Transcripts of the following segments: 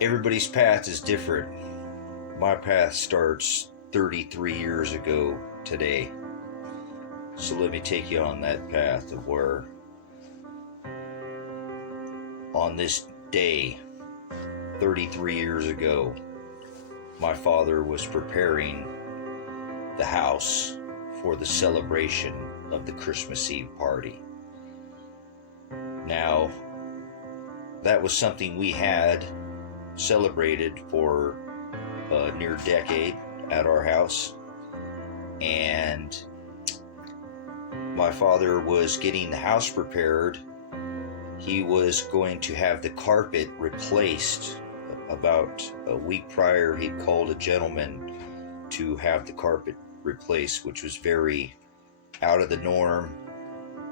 Everybody's path is different. My path starts 33 years ago today. So let me take you on that path of where on this day, 33 years ago, my father was preparing the house for the celebration of the Christmas Eve party. Now, that was something we had celebrated for a near decade at our house, and my father was getting the house prepared. He was going to have the carpet replaced. About a week prior, he called a gentleman to have the carpet replaced, which was very out of the norm.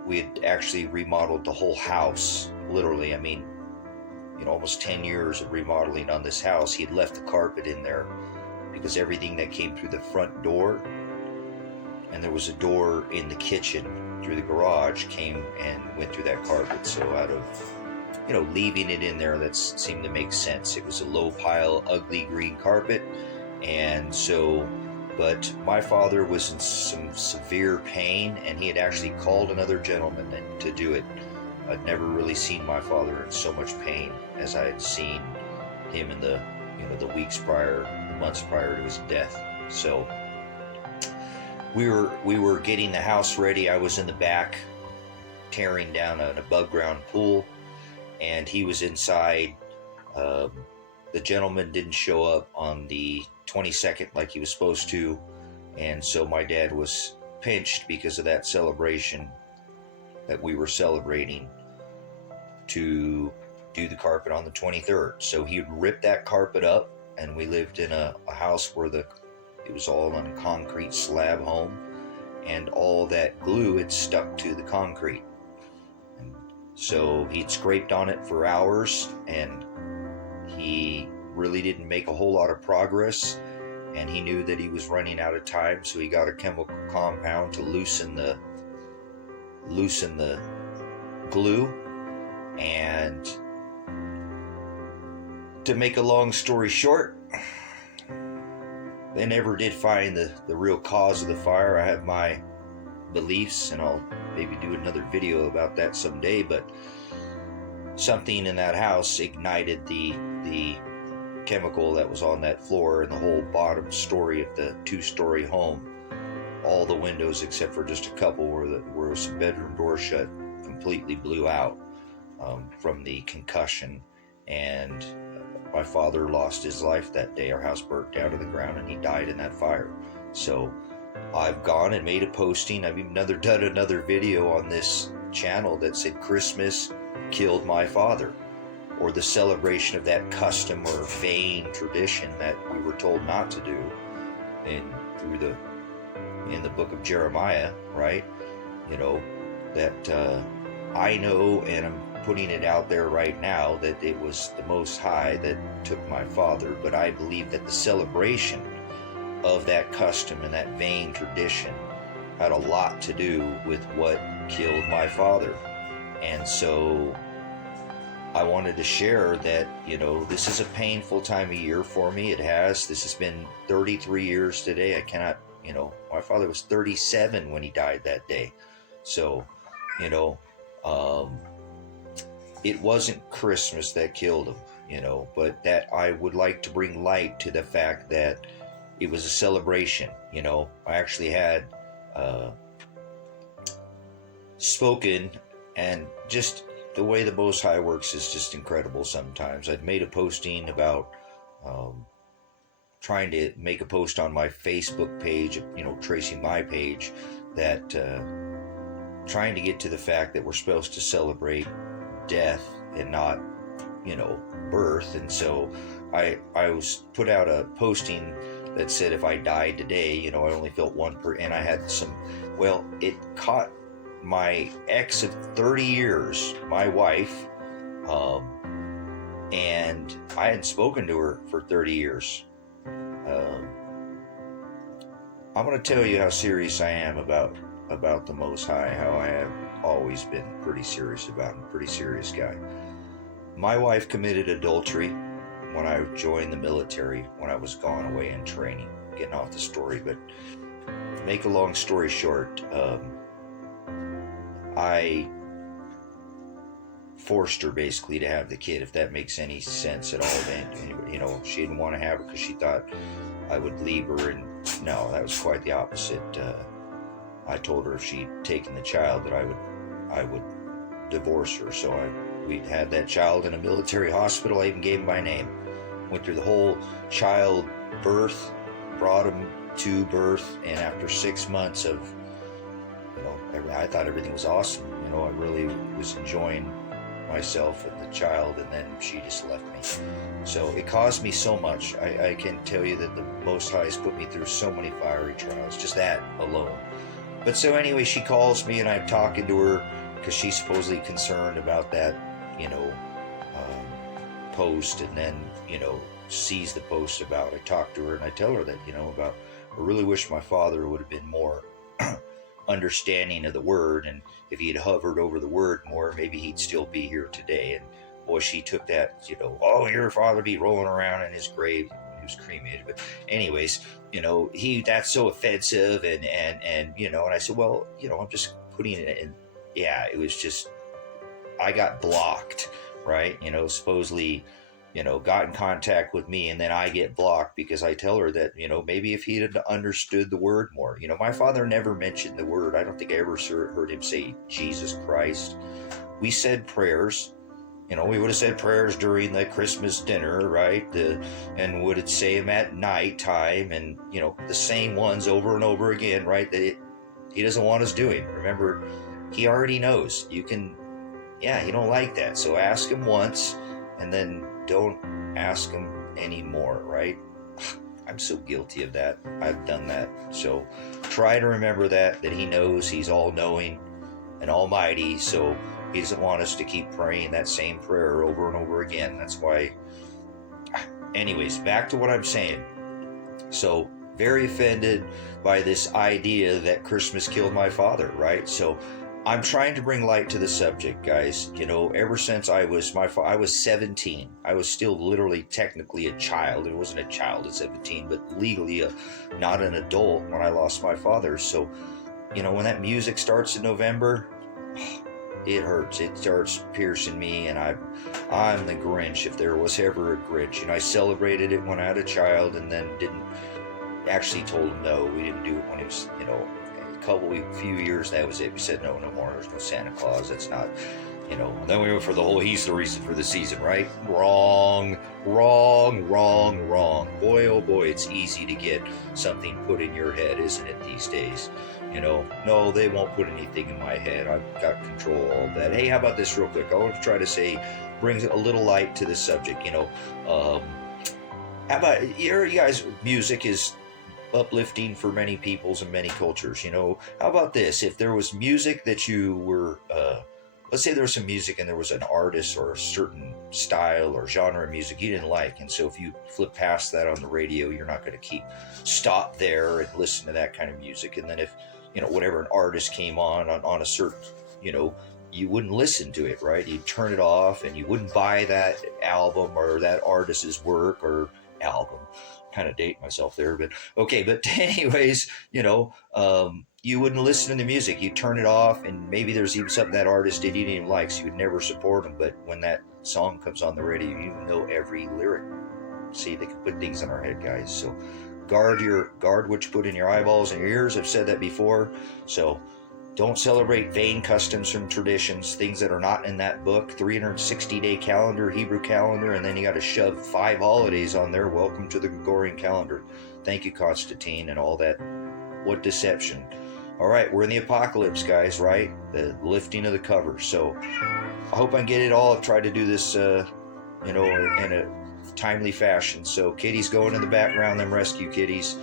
We had actually remodeled the whole house, literally. I mean, almost 10 years of remodeling on this house. He had left the carpet in there because everything that came through the front door, and there was a door in the kitchen through the garage, came and went through that carpet. So out of leaving it in there, that seemed to make sense. It was a low pile, ugly green carpet. And so, but my father was in some severe pain, and he had actually called another gentleman to do it. I'd never really seen my father in so much pain as I had seen him in the weeks prior, the months prior to his death. So we were getting the house ready. I was in the back tearing down an above ground pool, and he was inside. The gentleman didn't show up on the 22nd like he was supposed to, and so my dad was pinched because of that celebration that we were celebrating to do the carpet on the 23rd. So he would rip that carpet up, and we lived in a house where it was all on a concrete slab home, and all that glue had stuck to the concrete. And so he'd scraped on it for hours, and he really didn't make a whole lot of progress, and he knew that he was running out of time, so he got a chemical compound to loosen the glue. And to make a long story short, they never did find the real cause of the fire. I have my beliefs, and I'll maybe do another video about that someday, but something in that house ignited the chemical that was on that floor, and the whole bottom story of the 2-story home, all the windows except for just a couple where some bedroom doors shut, completely blew out from the concussion. And my father lost his life that day. Our house burnt down to the ground, and he died in that fire. So I've gone and made a posting. I've even done another video on this channel that said Christmas killed my father, or the celebration of that custom or vain tradition that we were told not to do in the book of Jeremiah, right? That I know, and I'm putting it out there right now, that it was the Most High that took my father, but I believe that the celebration of that custom and that vain tradition had a lot to do with what killed my father. And so I wanted to share that, this is a painful time of year for me. This has been 33 years today. I cannot, my father was 37 when he died that day. So, it wasn't Christmas that killed him, but that I would like to bring light to the fact that it was a celebration. I actually had spoken, and just the way the Most High works is just incredible sometimes. I'd made a posting about trying to make a post on my Facebook page, tracing my page, that trying to get to the fact that we're supposed to celebrate death and not, birth. And so I was put out a posting that said if I died today, I only felt and I had it caught my ex of 30 years, my wife, and I hadn't spoken to her for 30 years. I'm going to tell you how serious I am about the Most High, how I have always been pretty serious about him, pretty serious guy. My wife committed adultery when I joined the military, when I was gone away in training, getting off the story, but to make a long story short, I forced her basically to have the kid, if that makes any sense at all. And, you know, she didn't want to have it because she thought I would leave her, and no, that was quite the opposite. I told her if she'd taken the child that I would divorce her. So we had that child in a military hospital. I even gave him my name. Went through the whole child birth, brought him to birth, and after 6 months of, you know, I thought everything was awesome. You know, I really was enjoying myself and the child, and then she just left me. So it caused me so much. I can tell you that the Most High has put me through so many fiery trials, just that alone. But so anyway, she calls me, and I'm talking to her because she's supposedly concerned about that, you know, post, and then, you know, sees the post about, I talk to her and I tell her that, you know, about, I really wish my father would have been more understanding of the word, and if he had hovered over the word more, maybe he'd still be here today. And boy, she took that, you know, oh, your father be rolling around in his grave. He was cremated, but anyways, you know, that's so offensive, and you know, and I said, well, you know, I'm just putting it in. Yeah, it was just, I got blocked, right? You know, supposedly, you know, got in contact with me, and then I get blocked because I tell her that, you know, maybe if he had understood the word more. You know, my father never mentioned the word. I don't think I ever heard him say Jesus Christ. We said prayers. You know, we would have said prayers during the Christmas dinner, right? And would say them at night time, and, you know, the same ones over and over again, right? That he doesn't want us doing. Remember, he already knows. You can, yeah, he don't like that. So ask him once, and then don't ask him anymore, right? I'm so guilty of that. I've done that. So try to remember that he knows, he's all-knowing and almighty, so he doesn't want us to keep praying that same prayer over and over again. That's why, anyways, back to what I'm saying. So very offended by this idea that Christmas killed my father, right? So I'm trying to bring light to the subject, guys. You know, ever since I was 17, I was still literally technically a child. It wasn't a child at 17, but legally not an adult when I lost my father. So, you know, when that music starts in November, it hurts. It starts piercing me, and I'm the Grinch if there was ever a Grinch. You know, I celebrated it when I had a child, and then didn't actually told him no. We didn't do it when he was, you know, few years, that was it. We said no more. There's no Santa Claus. That's not, you know. And then we went for the whole, he's the reason for the season, right? Wrong. Boy, oh boy, it's easy to get something put in your head, isn't it, these days? You know, no, they won't put anything in my head. I've got control of all that. Hey, how about this real quick? I want to try to bring a little light to the subject, you know. How about, you guys, music is uplifting for many peoples and many cultures, you know. How about this? If there was music that you were, let's say there was some music and there was an artist or a certain style or genre of music you didn't like, and so if you flip past that on the radio, you're not going to stop there and listen to that kind of music. And then if, you know, whatever an artist came on a certain, you know, you wouldn't listen to it, right? You'd turn it off, and you wouldn't buy that album or that artist's work or album. Kind of date myself there, but okay. But anyways, you know, you wouldn't listen to the music. You'd turn it off, and maybe there's even something that artist did you didn't even like, so you would never support them. But when that song comes on the radio, you know every lyric. See, they can put things in our head, guys. So guard what you put in your eyeballs and your ears. I've said that before. So don't celebrate vain customs from traditions, things that are not in that book. 360-day calendar, Hebrew calendar, and then you got to shove 5 holidays on there. Welcome to the Gregorian calendar. Thank you, Constantine, and all that. What deception. All right, we're in the apocalypse, guys, right? The lifting of the cover. So I hope I can get it all. I've tried to do this, you know, in a timely fashion. So kitties going in the background, them rescue kitties.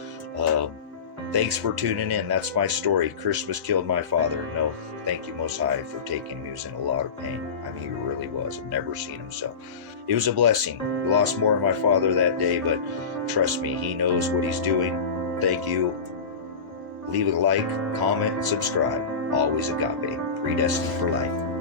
Thanks for tuning in. That's my story. Christmas killed my father. No, thank you, Most High, for taking him. He was in a lot of pain. I mean, he really was. I've never seen him, so it was a blessing. We lost more of my father that day, but trust me, he knows what he's doing. Thank you. Leave a like, comment, subscribe. Always Agape. Predestined for life.